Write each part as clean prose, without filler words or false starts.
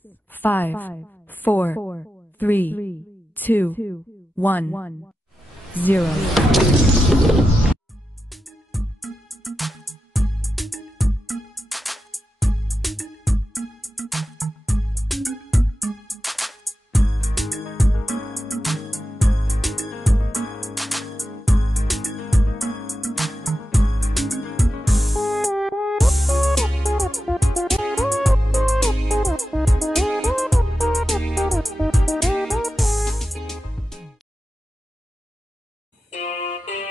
5, 4, 3, 2, 1, 0.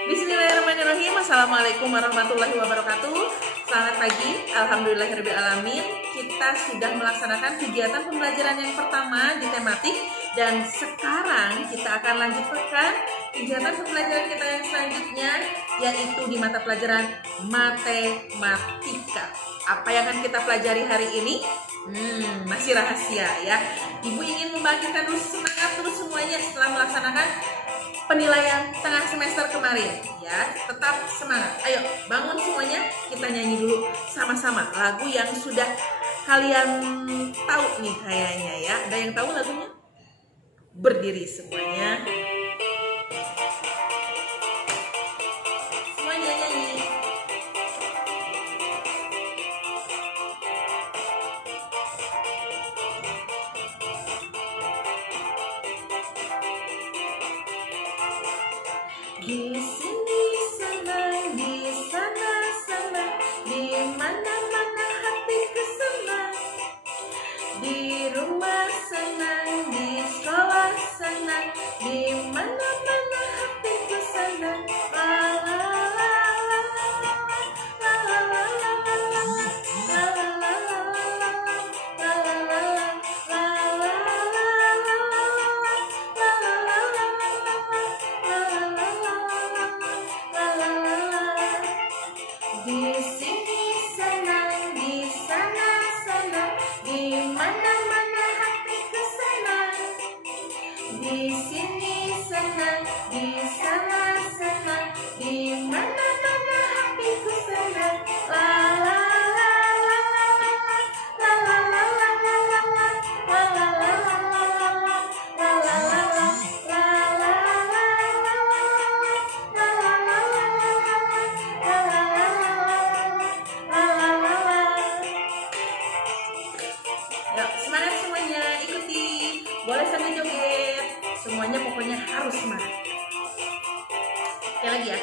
Bismillahirrahmanirrahim. Assalamualaikum warahmatullahi wabarakatuh. Selamat pagi. Alhamdulillahirrahmanirrahim. Kita sudah melaksanakan kegiatan pembelajaran yang pertama di tematik. Dan sekarang kita akan lanjutkan kegiatan pembelajaran kita yang selanjutnya, yaitu di mata pelajaran matematika. Apa yang akan kita pelajari hari ini? Masih rahasia ya. Ibu ingin membagikan dulu semangat terus semuanya setelah melaksanakan penilaian tengah semester kemarin ya. Tetap semangat. Ayo bangun semuanya, kita nyanyi dulu sama-sama lagu yang sudah kalian tahu nih kayaknya ya. Ada yang tahu lagunya? Berdiri semuanya. Semuanya nyanyi. Di sini senang, di sana senang, di mana-mana hatiku senang. Di rumah senang, di sekolah senang, di mana-mana hatiku senang. La la la la la la la la la la la la la di sini senang, di sana senang, di mana-mana hatiku senang. Di sini senang, di sana senang, di mana-mana hatiku senang. La la la la la la la la la la la la la la la semangat semuanya, ikuti. Boleh sambil joget. Semuanya pokoknya harus semangat. Oke lagi ya.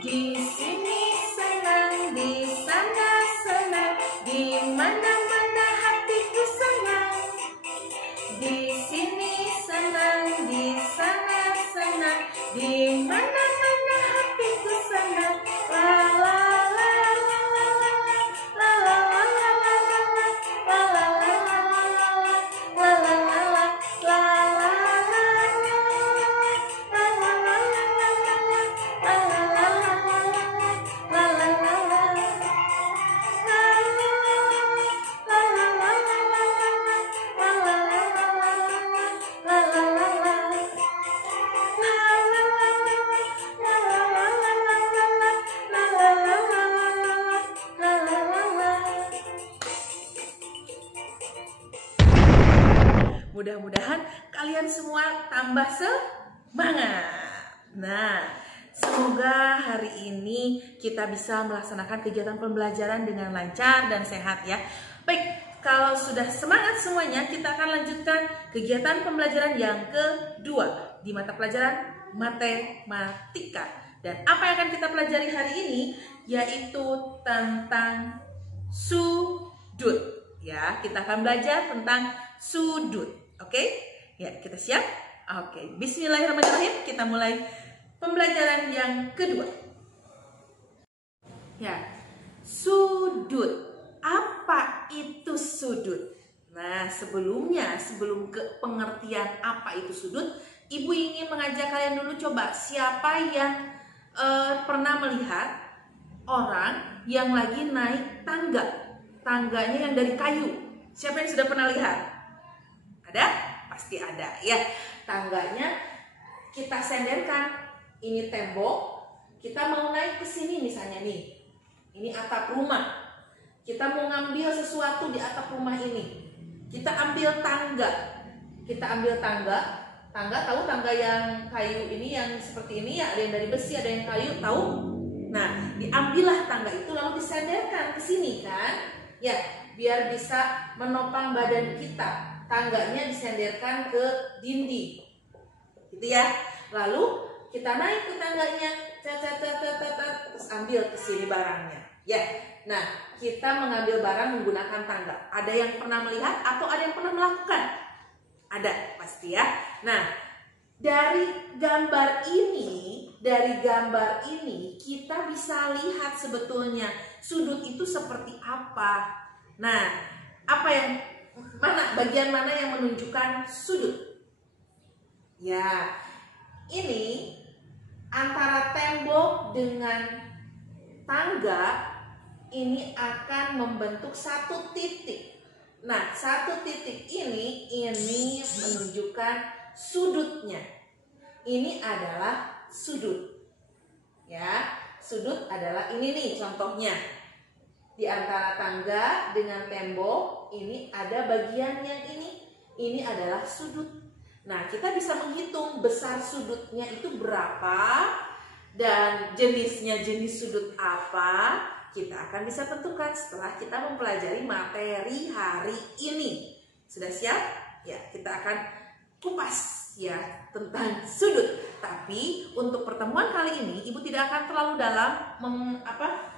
Di sini senang, di sana senang, di mana-mana hatiku senang. Di sini senang, di sana senang, di mana-mana hatiku senang. La la la la la la la la la la la la la la Mudah-mudahan kalian semua tambah semangat. Nah, semoga hari ini kita bisa melaksanakan kegiatan pembelajaran dengan lancar dan sehat ya. Baik, kalau sudah semangat semuanya, kita akan lanjutkan kegiatan pembelajaran yang kedua di mata pelajaran matematika. Dan apa yang akan kita pelajari hari ini yaitu tentang sudut. Ya, kita akan belajar tentang sudut. Oke? Ya, kita siap? Oke, bismillahirrahmanirrahim. Kita mulai pembelajaran yang kedua. Ya, sudut. Apa itu sudut? Nah, sebelum ke pengertian apa itu sudut, Ibu ingin mengajak kalian dulu coba siapa yang pernah melihat orang yang lagi naik tangga. Tangganya yang dari kayu. Siapa yang sudah pernah lihat? Ada? Pasti ada ya. Tangganya kita senderkan. Ini tembok, kita mau naik ke sini misalnya nih. Ini atap rumah. Kita mau ngambil sesuatu di atap rumah ini. Kita ambil tangga. Tangga, tahu tangga yang kayu ini yang seperti ini ya, ada yang dari besi, ada yang kayu, tahu? Nah, diambillah tangga itu lalu disandarkan ke sini kan? Ya, biar bisa menopang badan kita. Tangganya disandarkan ke dinding. Gitu ya. Lalu kita naik ke tangganya, terus ambil ke sini barangnya. Ya. Nah, kita mengambil barang menggunakan tangga. Ada yang pernah melihat atau ada yang pernah melakukan? Ada pasti ya. Nah, dari gambar ini kita bisa lihat sebetulnya sudut itu seperti apa. Nah, bagian mana yang menunjukkan sudut? Ya, ini antara tembok dengan tangga ini akan membentuk satu titik. Nah, satu titik ini menunjukkan sudutnya. Ini adalah sudut. Ya, sudut adalah ini nih contohnya. Di antara tangga dengan tembok ini ada bagian yang ini. Ini adalah sudut. Nah, kita bisa menghitung besar sudutnya itu berapa dan jenis sudut apa. Kita akan bisa tentukan setelah kita mempelajari materi hari ini. Sudah siap? Ya, kita akan kupas ya tentang sudut. Tapi untuk pertemuan kali ini Ibu tidak akan terlalu dalam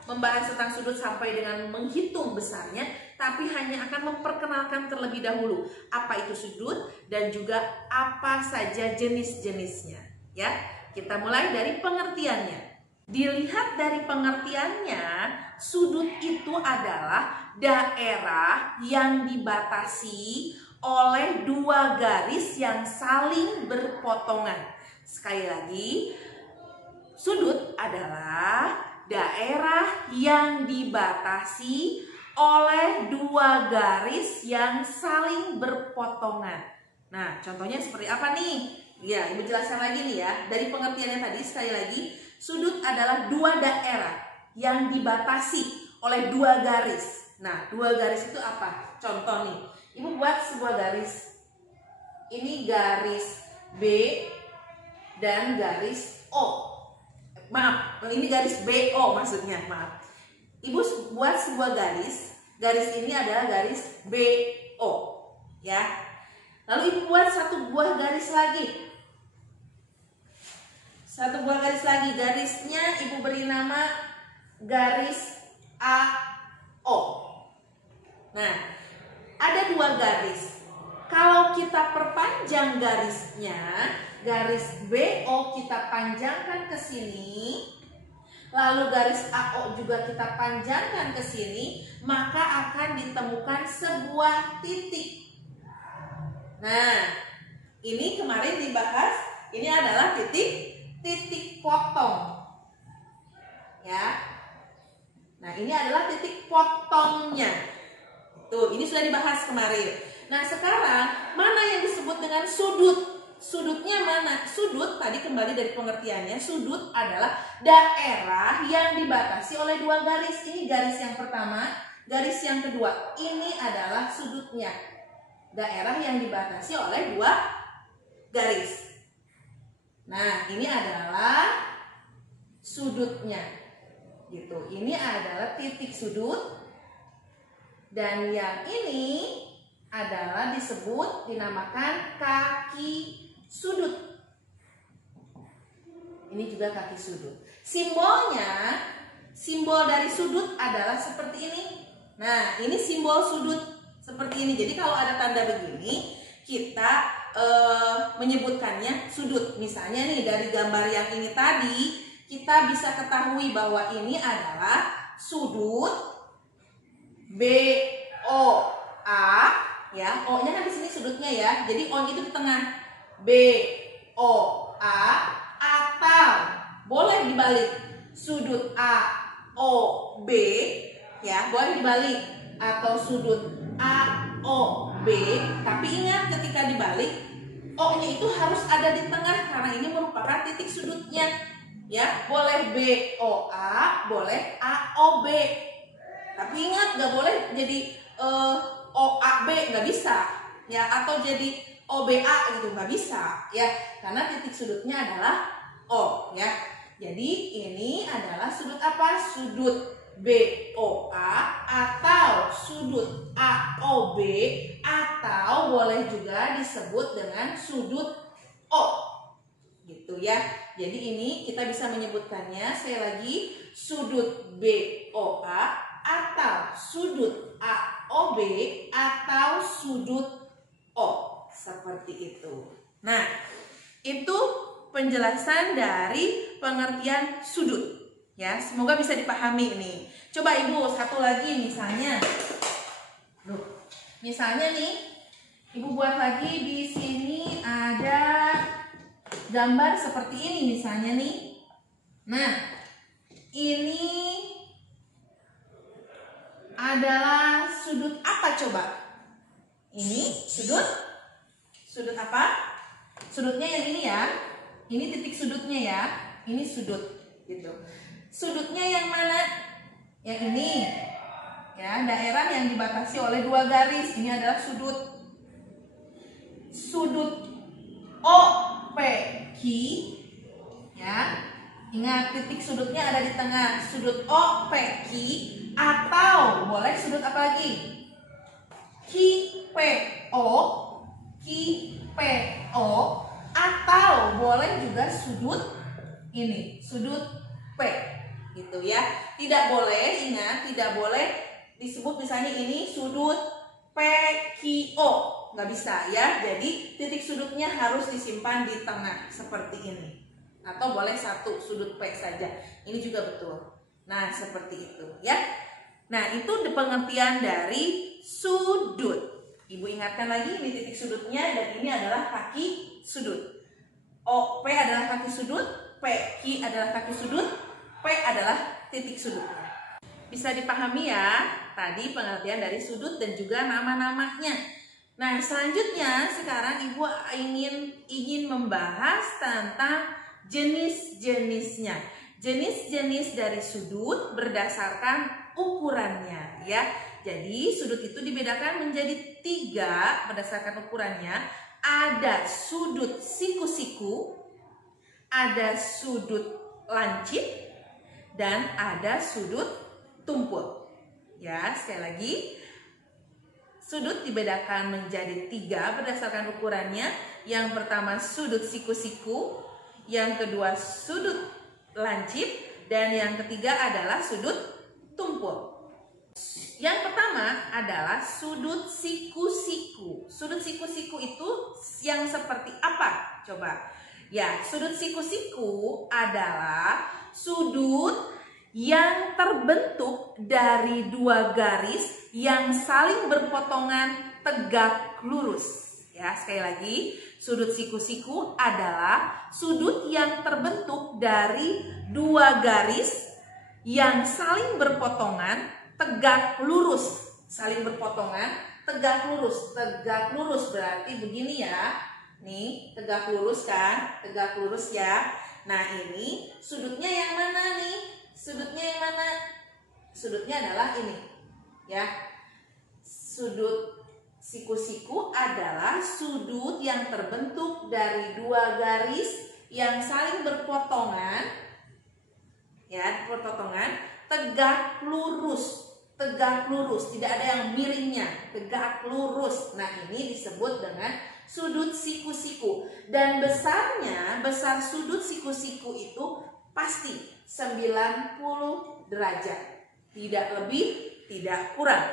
membahas tentang sudut sampai dengan menghitung besarnya, tapi hanya akan memperkenalkan terlebih dahulu apa itu sudut dan juga apa saja jenis-jenisnya. Ya, kita mulai dari pengertiannya. Dilihat dari pengertiannya, sudut itu adalah daerah yang dibatasi oleh dua garis yang saling berpotongan. Sekali lagi, sudut adalah daerah yang dibatasi oleh dua garis yang saling berpotongan. Nah, contohnya seperti apa nih? Ya, Ibu jelaskan lagi nih ya. Dari pengertiannya tadi, sekali lagi, sudut adalah dua daerah yang dibatasi oleh dua garis. Nah, dua garis itu apa? Contoh nih, Ibu buat sebuah garis. Ini garis B dan garis O. Maaf, ini garis BO maksudnya, maaf. Ibu buat sebuah garis. Garis ini adalah garis BO, ya. Lalu Ibu buat satu buah garis lagi. Satu buah garis lagi. Garisnya Ibu beri nama garis AO. Nah, ada dua garis. Kalau kita perpanjang garisnya, garis BO kita panjangkan ke sini, lalu garis AO juga kita panjangkan ke sini, maka akan ditemukan sebuah titik. Nah, ini kemarin dibahas, ini adalah titik potong. Ya. Nah, ini adalah titik potongnya. Tuh, ini sudah dibahas kemarin. Nah, sekarang mana yang disebut dengan sudut? Sudutnya mana? Sudut tadi kembali dari pengertiannya, sudut adalah daerah yang dibatasi oleh dua garis. Ini garis yang pertama, garis yang kedua. Ini adalah sudutnya. Daerah yang dibatasi oleh dua garis. Nah, ini adalah sudutnya. Gitu. Ini adalah titik sudut. Dan yang ini adalah dinamakan kaki sudut. Ini juga kaki sudut. Simbolnya, simbol dari sudut adalah seperti ini. Nah, ini simbol sudut seperti ini. Jadi kalau ada tanda begini, kita menyebutkannya sudut. Misalnya nih dari gambar yang ini tadi, kita bisa ketahui bahwa ini adalah sudut BOA. Ya, O-nya kan di sini sudutnya ya. Jadi O itu di tengah. BOA atau boleh dibalik sudut AOB ya, boleh dibalik atau sudut AOB. Tapi ingat ketika dibalik O-nya itu harus ada di tengah karena ini merupakan titik sudutnya. Ya, boleh BOA, boleh AOB. Tapi ingat, nggak boleh jadi OAB, nggak bisa. Ya, atau jadi OBA gitu, nggak bisa. Ya, karena titik sudutnya adalah O. Ya, jadi ini adalah sudut apa? Sudut BOA atau sudut AOB, atau boleh juga disebut dengan sudut O. Gitu ya. Jadi ini kita bisa menyebutkannya sekali lagi sudut BOA atau sudut AOB atau sudut O, seperti itu. Nah, itu penjelasan dari pengertian sudut. Ya, semoga bisa dipahami nih. Coba Ibu satu lagi misalnya. Misalnya nih, Ibu buat lagi di sini ada gambar seperti ini misalnya nih. Nah, ini adalah sudut apa coba? Ini sudut apa? Sudutnya yang ini ya. Ini titik sudutnya ya. Ini sudut gitu. Sudutnya yang mana? Yang ini. Ya, daerah yang dibatasi oleh dua garis. Ini adalah sudut. Sudut OPQ ya. Ingat, titik sudutnya ada di tengah. Sudut OPQ atau boleh sudut apa lagi? QPO, QPO, atau boleh juga sudut ini, sudut P, gitu ya. Tidak boleh, ingat, tidak boleh disebut misalnya ini sudut PQO, nggak bisa ya. Jadi titik sudutnya harus disimpan di tengah seperti ini. Atau boleh satu sudut P saja. Ini juga betul. Nah, seperti itu ya. Nah, itu pengertian dari sudut. Ibu ingatkan lagi, ini titik sudutnya dan ini adalah kaki sudut. OP adalah kaki sudut, PQ adalah kaki sudut, P adalah titik sudutnya. Bisa dipahami ya tadi pengertian dari sudut dan juga nama-namanya. Nah, selanjutnya sekarang Ibu ingin membahas tentang jenis-jenisnya. Jenis-jenis dari sudut berdasarkan ukurannya ya. Jadi sudut itu dibedakan menjadi 3 berdasarkan ukurannya. Ada sudut siku-siku, ada sudut lancip, dan ada sudut tumpul. Ya, sekali lagi, sudut dibedakan menjadi 3 berdasarkan ukurannya. Yang pertama sudut siku-siku, yang kedua sudut lancip, dan yang ketiga adalah sudut tumpul. Yang pertama adalah sudut siku-siku. Sudut siku-siku itu yang seperti apa? Coba. Ya, sudut siku-siku adalah sudut yang terbentuk dari 2 garis yang saling berpotongan tegak lurus. Ya, sekali lagi, sudut siku-siku adalah sudut yang terbentuk dari 2 garis yang saling berpotongan tegak lurus. Saling berpotongan tegak lurus. Tegak lurus berarti begini ya. Nih, tegak lurus kan? Tegak lurus ya. Nah, ini sudutnya yang mana nih? Sudutnya yang mana? Sudutnya adalah ini. Ya. Sudut siku-siku adalah sudut yang terbentuk dari 2 garis yang saling berpotongan. Ya, berpotongan tegak lurus. Tegak lurus, tidak ada yang miringnya, tegak lurus. Nah, ini disebut dengan sudut siku-siku. Dan besar sudut siku-siku itu pasti 90 derajat. Tidak lebih, tidak kurang.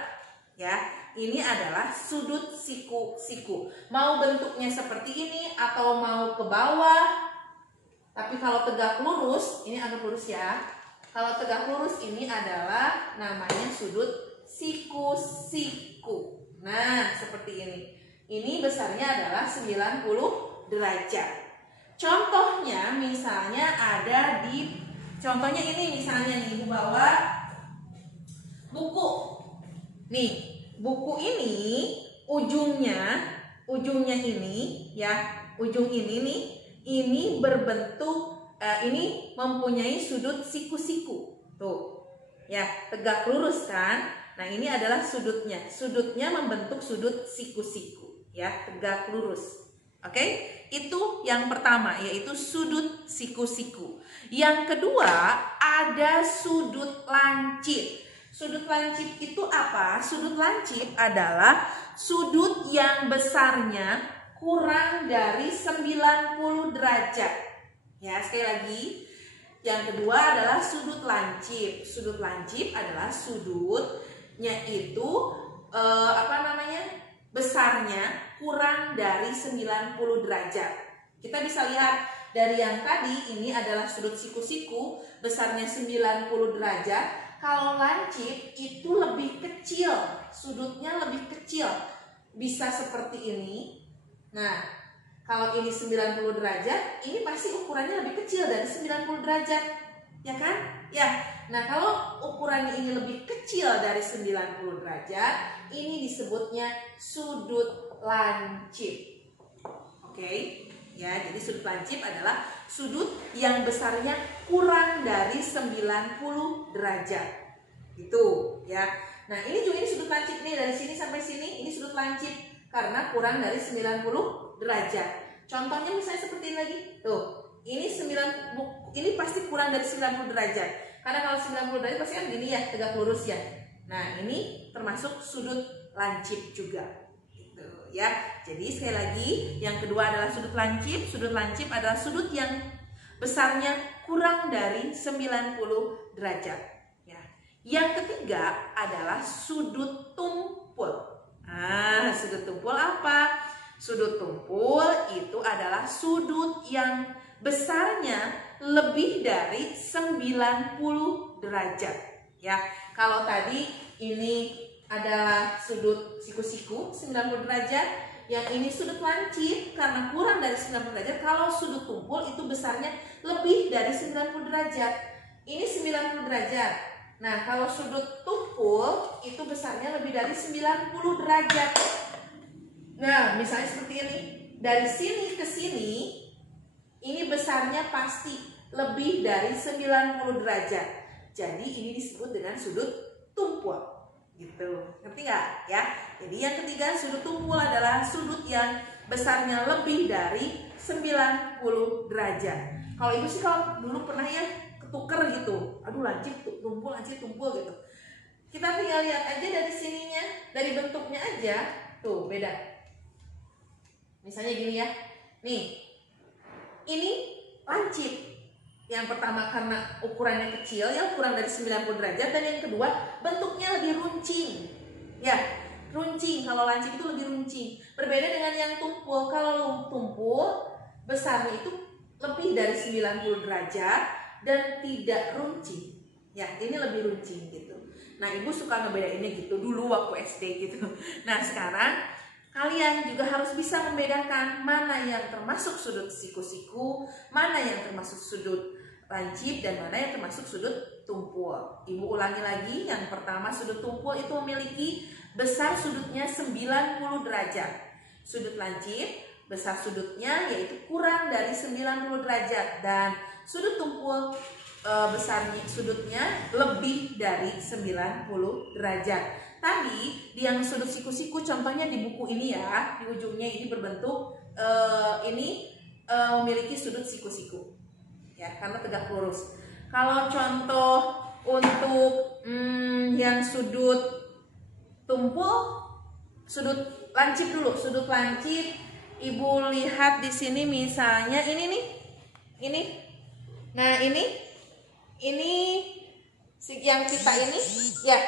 Ya, ini adalah sudut siku-siku. Mau bentuknya seperti ini atau mau ke bawah. Tapi kalau tegak lurus, ini agak lurus ya. Kalau tegak lurus ini adalah namanya sudut siku-siku. Nah, seperti ini. Ini besarnya adalah 90 derajat. Contohnya misalnya ada di, contohnya ini misalnya nih, Ibu bawa buku. Nih, buku ini ujungnya ini ya, ujung ini nih, ini berbentuk ini mempunyai sudut siku-siku. Tuh. Ya, tegak lurus kan? Nah, ini adalah sudutnya. Sudutnya membentuk sudut siku-siku, ya, tegak lurus. Oke? Itu yang pertama, yaitu sudut siku-siku. Yang kedua, ada sudut lancip. Sudut lancip itu apa? Sudut lancip adalah sudut yang besarnya kurang dari 90 derajat. Ya, sekali lagi. Yang kedua adalah sudut lancip. Sudut lancip adalah sudutnya itu besarnya kurang dari 90 derajat. Kita bisa lihat dari yang tadi, ini adalah sudut siku-siku, besarnya 90 derajat. Kalau lancip itu lebih kecil, sudutnya lebih kecil. Bisa seperti ini. Nah, kalau ini 90 derajat, ini pasti ukurannya lebih kecil dari 90 derajat. Ya kan? Ya. Nah, kalau ukurannya ini lebih kecil dari 90 derajat, ini disebutnya sudut lancip. Oke? Ya, jadi sudut lancip adalah sudut yang besarnya kurang dari 90 derajat. Itu, ya. Nah, ini juga sudut lancip nih, dari sini sampai sini ini sudut lancip karena kurang dari 90 derajat. Contohnya misalnya seperti ini lagi. Tuh, ini pasti kurang dari 90 derajat. Karena kalau 90 derajat pasti kan gini ya, tegak lurus ya. Nah, ini termasuk sudut lancip juga. Gitu ya. Jadi sekali lagi, yang kedua adalah sudut lancip. Sudut lancip adalah sudut yang besarnya kurang dari 90 derajat. Ya. Yang ketiga adalah sudut tumpul. Sudut tumpul apa? Sudut tumpul itu adalah sudut yang besarnya lebih dari 90 derajat. Ya, kalau tadi ini adalah sudut siku-siku 90 derajat, yang ini sudut lancip karena kurang dari 90 derajat. Kalau sudut tumpul itu besarnya lebih dari 90 derajat. Ini 90 derajat. Nah, kalau sudut tumpul itu besarnya lebih dari 90 derajat. Nah, misalnya seperti ini. Dari sini ke sini, ini besarnya pasti lebih dari 90 derajat. Jadi ini disebut dengan sudut tumpul. Gitu. Ngerti nggak? Ya. Jadi yang ketiga, sudut tumpul adalah sudut yang besarnya lebih dari 90 derajat. Kalau ibu sih kalau dulu pernah ya ketuker gitu. Aduh, lancip tumpul gitu. Kita tinggal lihat aja dari sininya, dari bentuknya aja. Tuh, beda. Misalnya gini ya. Nih. Ini lancip. Yang pertama karena ukurannya kecil, yang kurang dari 90 derajat, dan yang kedua bentuknya lebih runcing. Ya, runcing. Kalau lancip itu lebih runcing. Berbeda dengan yang tumpul. Kalau tumpul besarnya itu lebih dari 90 derajat dan tidak runcing. Ya, ini lebih runcing gitu. Nah, ibu suka ngebedainnya gitu dulu waktu SD gitu. Nah, sekarang kalian juga harus bisa membedakan mana yang termasuk sudut siku-siku, mana yang termasuk sudut lancip, dan mana yang termasuk sudut tumpul. Ibu ulangi lagi, yang pertama sudut tumpul itu memiliki besar sudutnya 90 derajat. Sudut lancip, besar sudutnya yaitu kurang dari 90 derajat. Dan sudut tumpul besarnya sudutnya lebih dari 90 derajat. Tadi di yang sudut siku-siku, contohnya di buku ini ya, di ujungnya ini berbentuk memiliki sudut siku-siku, ya, karena tegak lurus. Kalau contoh untuk yang sudut tumpul, sudut lancip dulu, sudut lancip, ibu lihat di sini misalnya ini nih, ini, nah ini yang kita ini, ya.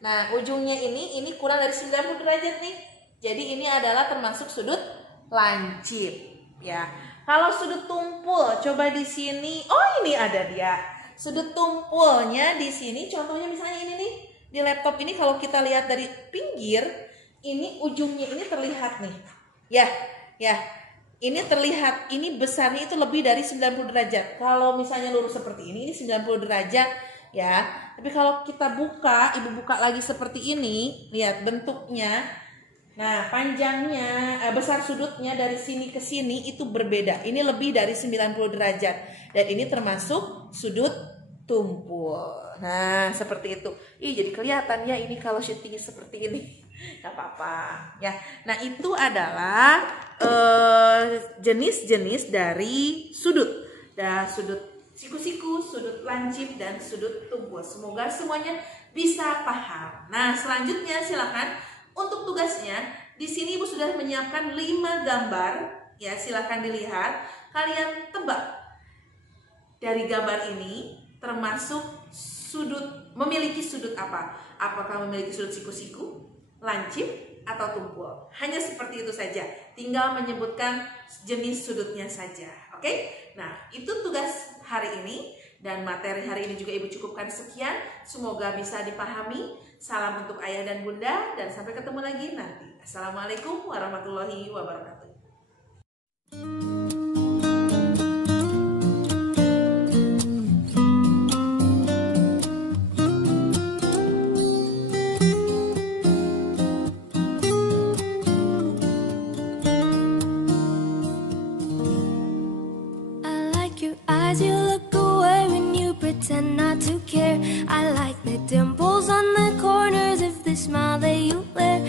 Nah, ujungnya ini kurang dari 90 derajat nih. Jadi ini adalah termasuk sudut lancip, ya. Kalau sudut tumpul, coba di sini. Oh, ini ada dia. Sudut tumpulnya di sini, contohnya misalnya ini nih. Di laptop ini kalau kita lihat dari pinggir, ini ujungnya ini terlihat nih. Ya. Ini terlihat, ini besarnya itu lebih dari 90 derajat. Kalau misalnya lurus seperti ini 90 derajat, ya. Tapi kalau kita buka, ibu buka lagi seperti ini, lihat bentuknya. Nah, panjangnya, besar sudutnya dari sini ke sini itu berbeda. Ini lebih dari 90 derajat. Dan ini termasuk sudut tumpul. Nah, seperti itu. Ih, jadi kelihatan ya ini kalau syutingnya seperti ini. Gak apa-apa ya. Nah, itu adalah jenis-jenis dari sudut. Sudut siku-siku, sudut lancip, dan sudut tumpul. Semoga semuanya bisa paham. Nah, selanjutnya silakan untuk tugasnya. Di sini Ibu sudah menyiapkan 5 gambar. Ya, silakan dilihat. Kalian tebak dari gambar ini termasuk memiliki sudut apa? Apakah memiliki sudut siku-siku, lancip, atau tumpul? Hanya seperti itu saja. Tinggal menyebutkan jenis sudutnya saja. Oke? Nah, itu tugas hari ini, dan materi hari ini juga Ibu cukupkan sekian. Semoga bisa dipahami. Salam untuk ayah dan bunda, dan sampai ketemu lagi nanti. Assalamualaikum warahmatullahi wabarakatuh. Eyes, you look away when you pretend not to care. I like the dimples on the corners of the smile that you wear.